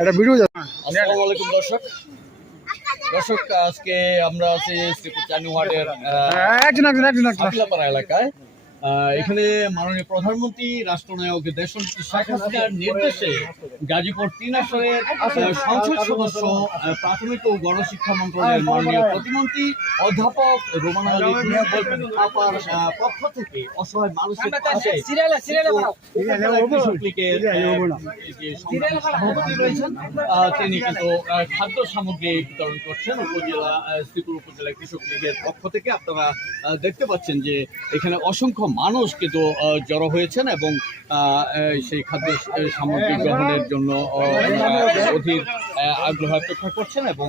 এটা ভিডিও। আসসালামু আলাইকুম দর্শক, আজকে আমরা আছি শ্রীপুর চানিওয়াটের আকলাপাড়া এলাকায়। এখানে মাননীয় প্রধানমন্ত্রী রাষ্ট্রনায়ক দেশনেত্রী শেখ হাসিনার নির্দেশে গাজীপুর ৩ আসনের সংসদ সদস্য প্রাথমিক ও গণশিক্ষা মন্ত্রণালয়ের মাননীয় প্রতিমন্ত্রী অধ্যাপক রোমানা আলী আপার পক্ষ থেকে অসহায় মানুষের পাশে কৃষক লীগের যে সভাপতি রয়েছেন তিনি কিন্তু খাদ্য সামগ্রী বিতরণ করছেন শ্রীপুর উপজেলা কৃষক লীগের পক্ষ থেকে। আপনারা দেখতে পাচ্ছেন যে এখানে অসংখ্য মানুষ কিন্তু জড়ো হয়েছেন এবং সেই খাদ্য সামগ্রী গ্রহণের জন্য অধীর আগ্রহ অপেক্ষা করছেন এবং